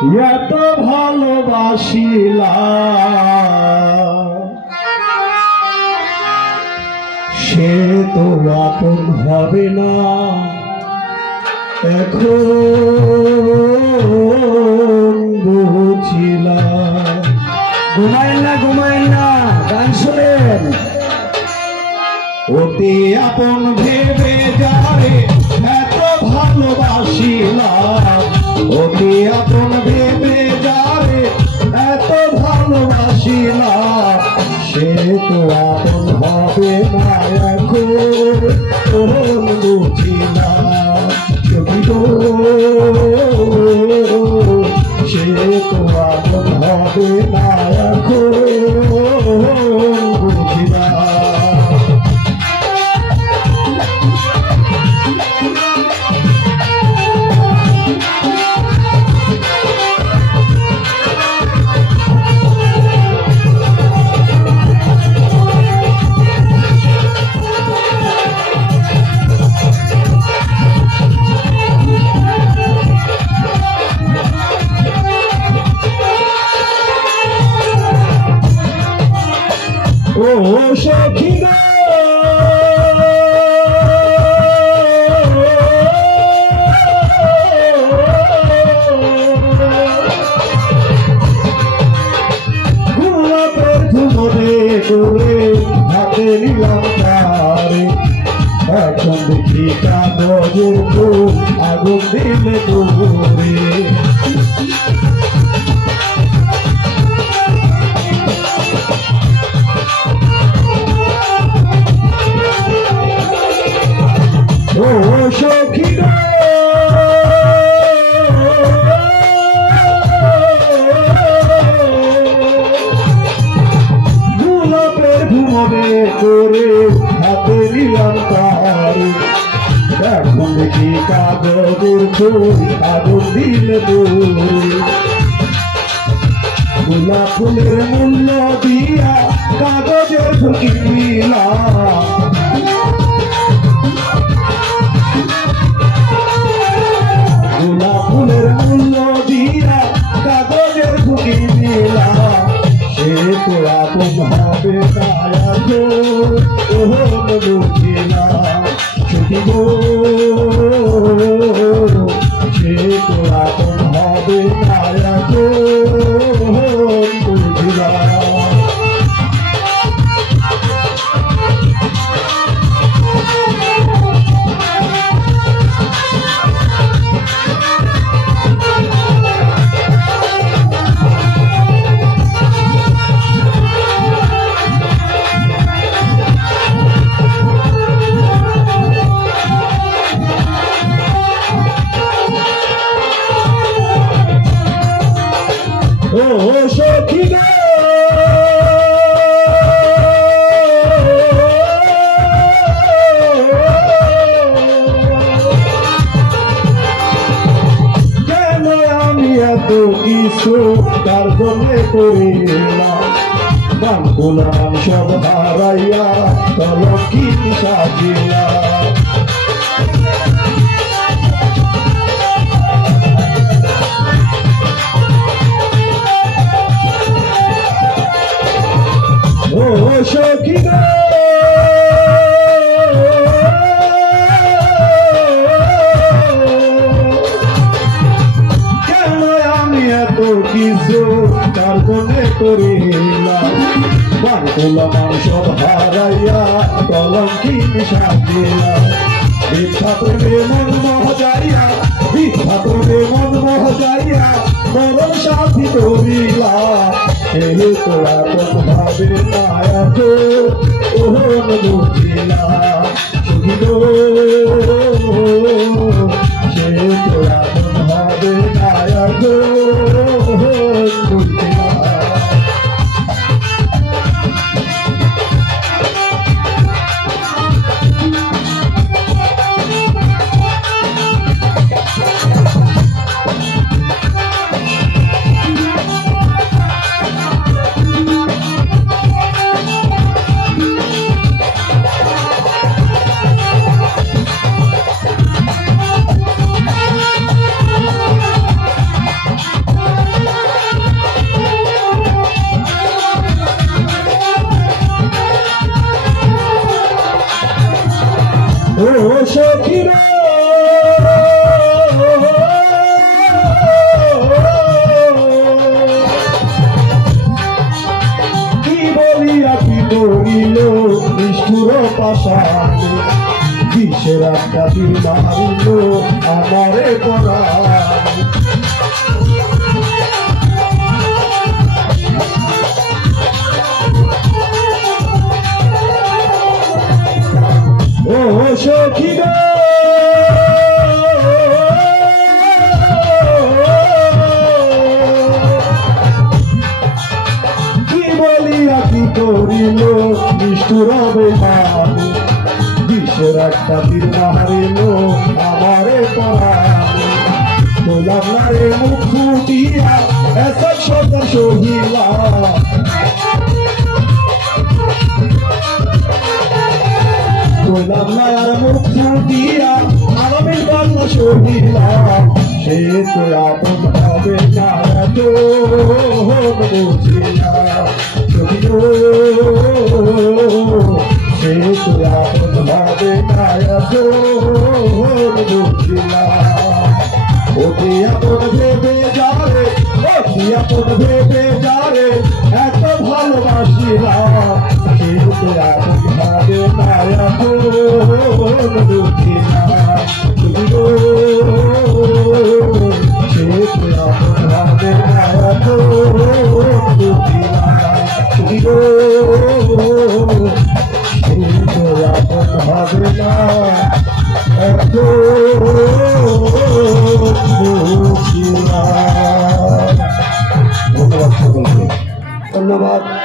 এত ভালোবাসিলাম সে তো আপন হবে না এখন বুঝিলাম। ঘুমাইন না গান শুনেন। অতি আপন ভেবে যারে এত ভালোবাসিলাম, অতি আপন ভেবে যারে এত ভালোবাসিলাম সে তো আপন হবে না এখন বুঝিলাম। সে তো আপন হবে না এখন বুঝিলাম। ও সখী গো গোলাপের ধুমরে করে হাতে নিলাম তারে, এখন দেখি কাগজের ফুল আগুন দিলে তোরে। ও সখী গো গোলাপের ঘুমবে করে হাতে নিলাম তারে, এখন দেখি কাগজের ফুল আগুন দিলে তোরে। গোলাপ ফুলের মূল্য দিয়া কাগজের ফুল কিনলাম, গোলাপ ফুলের মূল্য দিয়া কাগজের ফুকি নিলাম সে তো আপন হবে না এখন বুঝিলাম। ছুটি গো সে তো আপন হবে না এখন বুঝিলাম। ও সখী গো কেন আমি এত কিছু তার জন্য করিলাম, গান গুলাম সব হারাইয়া কলঙ্কি সাজিলাম। ও সখী গো কেন আমি এত কিছু তার জন্য করিলাম, গান গুলাম সব হারাইয়া কলঙ্কি সাজিলাম। মিথ্যা প্রেমে মন মহজাইয়া, মিথ্যা প্রেমে মন মহজাইয়া মরণ সাথী করিলাম এই তো আপন ভাবে না এখন বুঝিলাম। সখী গো সে তো আপন ভাবে না এখন বুঝিলাম। বিষের একটা তীর মারিল আমারে পরাণ ও সখী গো কি বলিয়া কি করিল নিষ্ঠুর বেমান বিষের একটা তীর মারিল আমারে পরাণ বললাম না রে মুখ ফুটিয়া এসব শব্দ সহিলা বললাম না আর মুখ ফুটিয়া আরামের বাংলা সহিলাম সে তো আপন হবে না তো বুঝিলাম সে তো আপন হবে না তো বুঝিলাম ওকে আপন ভেবে যারে ওকে আপন ভেবে যারে এত ভালোবাসিলাম সে তো আপন হবে না তো বুঝিলাম সে তো আপন হবে না তো বুঝিলাম সে তো আপন হবে না ধন্যবাদ।